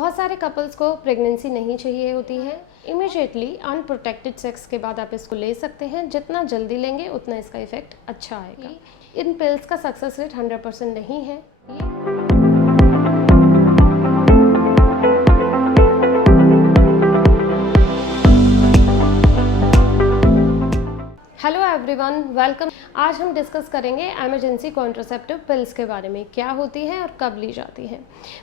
बहुत सारे कपल्स को प्रेगनेंसी नहीं चाहिए होती है। इमीडिएटली अनप्रोटेक्टेड सेक्स के बाद आप इसको ले सकते हैं। जितना जल्दी लेंगे उतना इसका इफेक्ट अच्छा आएगा। इन पिल्स का सक्सेस रेट 100% नहीं है। Hello everyone, welcome. आज हम डिस्कस करेंगे इमरजेंसी कॉन्ट्रासेप्टिव पिल्स के बारे में, क्या होती है और कब ली जाती है।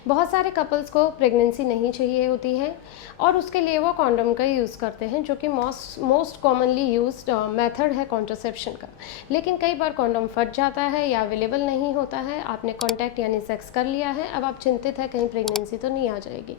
बहुत सारे कपल्स को प्रेगनेंसी नहीं चाहिए होती है और उसके लिए वो कॉन्डोम का यूज़ करते हैं, जो कि मोस्ट कॉमनली यूज्ड मेथड है कॉन्ट्रासेप्शन का। लेकिन कई बार कॉन्डोम फट जाता है या अवेलेबल नहीं होता है। आपने कॉन्टैक्ट यानी सेक्स कर लिया है, अब आप चिंतित है कहीं प्रेगनेंसी तो नहीं आ जाएगी।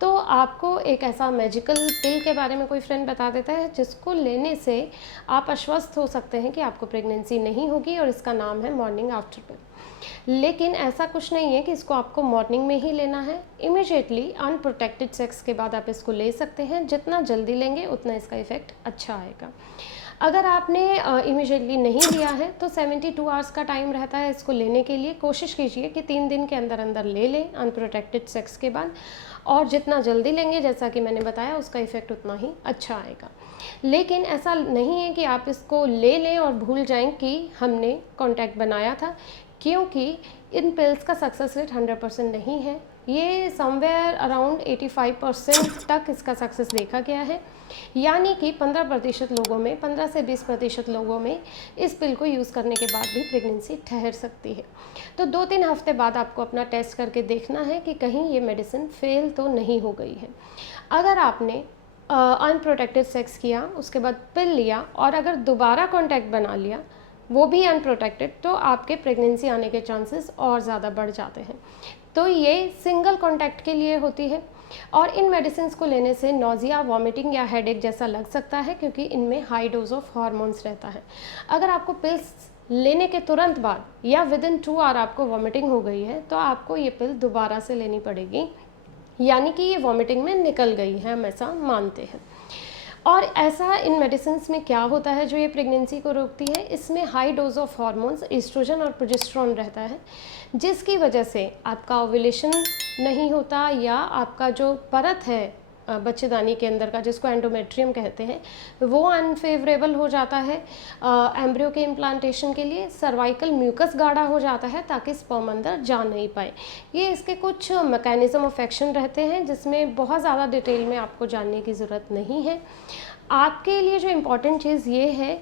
तो आपको एक ऐसा मैजिकल पिल के बारे में कोई फ्रेंड बता देता है जिसको लेने से आप आश्वस्त हो सकते हैं कि आपको प्रेगनेंसी नहीं होगी, और इसका नाम है मॉर्निंग आफ्टर पिल। लेकिन ऐसा कुछ नहीं है कि इसको आपको मॉर्निंग में ही लेना है। इमीडिएटली अनप्रोटेक्टेड सेक्स के बाद आप इसको ले सकते हैं। जितना जल्दी लेंगे उतना इसका इफेक्ट अच्छा आएगा। अगर आपने इमीडिएटली नहीं लिया है तो 72 आवर्स का टाइम रहता है इसको लेने के लिए। कोशिश कीजिए कि 3 दिन के अंदर अंदर ले लें अनप्रोटेक्टेड सेक्स के बाद, और जितना जल्दी लेंगे जैसा कि मैंने बताया उसका इफ़ेक्ट उतना ही अच्छा आएगा। लेकिन ऐसा नहीं है कि आप इसको ले लें और भूल जाएं कि हमने कॉन्टैक्ट बनाया था, क्योंकि इन पिल्स का सक्सेस रेट 100% नहीं है। ये समवेयर अराउंड 85% तक इसका सक्सेस देखा गया है, यानी कि 15% लोगों में, 15 से 20% लोगों में इस पिल को यूज़ करने के बाद भी प्रेगनेंसी ठहर सकती है। तो 2-3 हफ्ते बाद आपको अपना टेस्ट करके देखना है कि कहीं ये मेडिसिन फेल तो नहीं हो गई है। अगर आपने अनप्रोटेक्टेड सेक्स किया, उसके बाद पिल लिया और अगर दोबारा कॉन्टैक्ट बना लिया, वो भी अनप्रोटेक्टेड, तो आपके प्रेगनेंसी आने के चांसेस और ज़्यादा बढ़ जाते हैं। तो ये सिंगल कॉन्टैक्ट के लिए होती है, और इन मेडिसिन को लेने से नोज़िया, वॉमिटिंग या हेडेक जैसा लग सकता है, क्योंकि इनमें हाई डोज ऑफ हार्मोन्स रहता है। अगर आपको पिल्स लेने के तुरंत बाद या विदिन 2 आवर आपको वॉमिटिंग हो गई है, तो आपको ये पिल दोबारा से लेनी पड़ेगी, यानी कि ये वॉमिटिंग में निकल गई है, हम ऐसा मानते हैं। और ऐसा इन मेडिसिन में क्या होता है जो ये प्रेगनेंसी को रोकती है, इसमें high dose of hormones estrogen और प्रोजेस्टेरोन रहता है, जिसकी वजह से आपका ओव्यूलेशन नहीं होता, या आपका जो परत है बच्चेदानी के अंदर का, जिसको एंडोमेट्रियम कहते हैं, वो अनफेवरेबल हो जाता है एम्ब्रियो के इम्प्लांटेशन के लिए। सर्वाइकल म्यूकस गाढ़ा हो जाता है ताकि स्पर्म अंदर जा नहीं पाए। ये इसके कुछ मैकेनिज्म ऑफ एक्शन रहते हैं, जिसमें बहुत ज़्यादा डिटेल में आपको जानने की ज़रूरत नहीं है। आपके लिए जो इम्पॉर्टेंट चीज़ ये है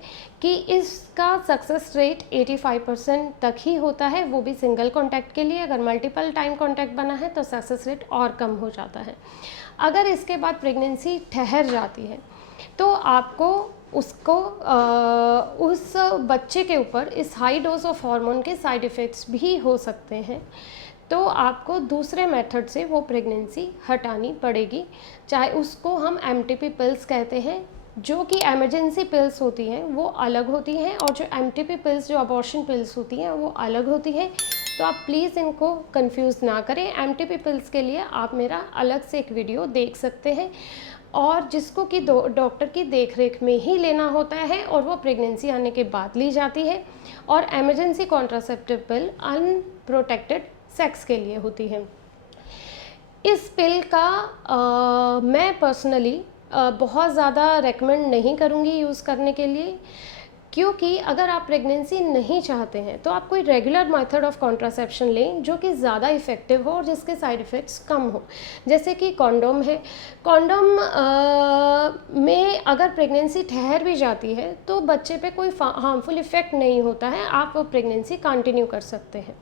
कि इसका सक्सेस रेट 85% तक ही होता है, वो भी सिंगल कॉन्टैक्ट के लिए। अगर मल्टीपल टाइम कॉन्टैक्ट बना है तो सक्सेस रेट और कम हो जाता है। अगर इसके बाद प्रेगनेंसी ठहर जाती है तो आपको उसको उस बच्चे के ऊपर इस हाई डोज ऑफ हार्मोन के साइड इफ़ेक्ट्स भी हो सकते हैं, तो आपको दूसरे मेथड से वो प्रेगनेंसी हटानी पड़ेगी। चाहे उसको हम एमटीपी पिल्स कहते हैं, जो कि एमरजेंसी पिल्स होती हैं वो अलग होती हैं, और जो एमटीपी पिल्स, जो अबॉर्शन पिल्स होती हैं, वो अलग होती हैं। तो आप प्लीज़ इनको कंफ्यूज ना करें। एमटीपी पिल्स के लिए आप मेरा अलग से एक वीडियो देख सकते हैं, और जिसको कि डॉक्टर की देखरेख में ही लेना होता है, और वो प्रेगनेंसी आने के बाद ली जाती है। और एमरजेंसी कॉन्ट्रासेप्टिव पिल अनप्रोटेक्टेड सेक्स के लिए होती है। इस पिल का मैं पर्सनली बहुत ज़्यादा रेकमेंड नहीं करूँगी यूज़ करने के लिए, क्योंकि अगर आप प्रेगनेंसी नहीं चाहते हैं तो आप कोई रेगुलर मेथड ऑफ कॉन्ट्रासेप्शन लें जो कि ज़्यादा इफ़ेक्टिव हो और जिसके साइड इफ़ेक्ट्स कम हो। जैसे कि कॉन्डोम है। कॉन्डोम में अगर प्रेगनेंसी ठहर भी जाती है तो बच्चे पे कोई हार्मफुल इफ़ेक्ट नहीं होता है, आप वो प्रेगनेंसी कंटिन्यू कर सकते हैं।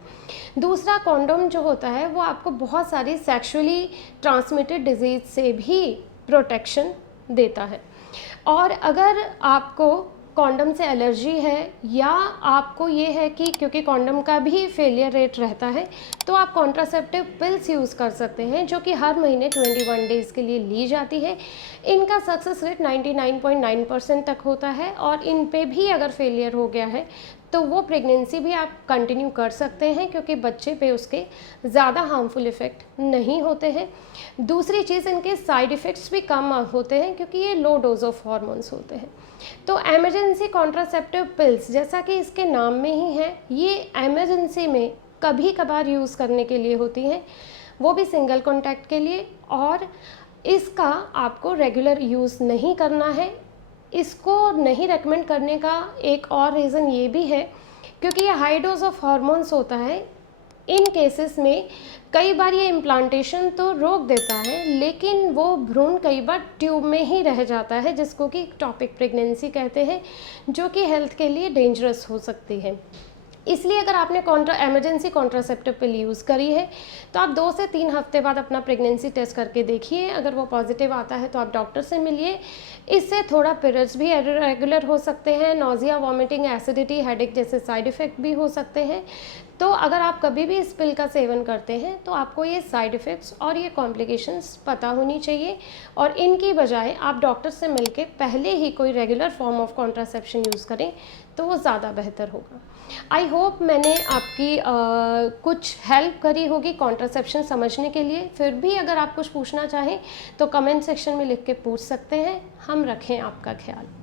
दूसरा, कॉन्डोम जो होता है वो आपको बहुत सारी सेक्सुअली ट्रांसमिटेड डिजीज़ से भी प्रोटेक्शन देता है। और अगर आपको कॉन्डम से एलर्जी है, या आपको ये है कि क्योंकि कॉन्डम का भी फेलियर रेट रहता है, तो आप कॉन्ट्रासेप्टिव पिल्स यूज़ कर सकते हैं, जो कि हर महीने 21 डेज़ के लिए ली जाती है। इनका सक्सेस रेट 99.9% तक होता है, और इन पे भी अगर फेलियर हो गया है तो वो प्रेगनेंसी भी आप कंटिन्यू कर सकते हैं, क्योंकि बच्चे पे उसके ज़्यादा हार्मफुल इफ़ेक्ट नहीं होते हैं। दूसरी चीज़, इनके साइड इफ़ेक्ट्स भी कम होते हैं, क्योंकि ये लो डोज ऑफ हार्मोन्स होते हैं। तो एमरजेंसी कॉन्ट्रासेप्टिव पिल्स, जैसा कि इसके नाम में ही है, ये एमरजेंसी में कभी कभार यूज़ करने के लिए होती हैं। वो भी सिंगल कॉन्टैक्ट के लिए। और इसका आपको रेगुलर यूज़ नहीं करना है। इसको नहीं रेकमेंड करने का एक और रीज़न ये भी है क्योंकि ये हाई डोज ऑफ हार्मोन्स होता है। इन केसेस में कई बार ये इम्प्लांटेशन तो रोक देता है, लेकिन वो भ्रूण कई बार ट्यूब में ही रह जाता है, जिसको कि टॉपिक प्रेगनेंसी कहते हैं, जो कि हेल्थ के लिए डेंजरस हो सकती है। इसलिए अगर आपने एमरजेंसी कॉन्ट्रासेप्टिव पिल यूज़ करी है तो आप 2 से 3 हफ्ते बाद अपना प्रेगनेंसी टेस्ट करके देखिए। अगर वो पॉजिटिव आता है तो आप डॉक्टर से मिलिए। इससे थोड़ा पीरियड्स भी इरेगुलर हो सकते हैं, नॉजिया, वॉमिटिंग, एसिडिटी, हेडेक जैसे साइड इफ़ेक्ट भी हो सकते हैं। तो अगर आप कभी भी इस पिल का सेवन करते हैं तो आपको ये साइड इफ़ेक्ट्स और ये कॉम्प्लिकेशंस पता होनी चाहिए, और इनकी बजाय आप डॉक्टर से मिलके पहले ही कोई regular form of contraception use करें तो वो ज़्यादा बेहतर होगा। आई होप मैंने आपकी कुछ हेल्प करी होगी कॉन्ट्रासेप्शन समझने के लिए। फिर भी अगर आप कुछ पूछना चाहें तो कमेंट सेक्शन में लिख के पूछ सकते हैं। हम रखें आपका ख्याल।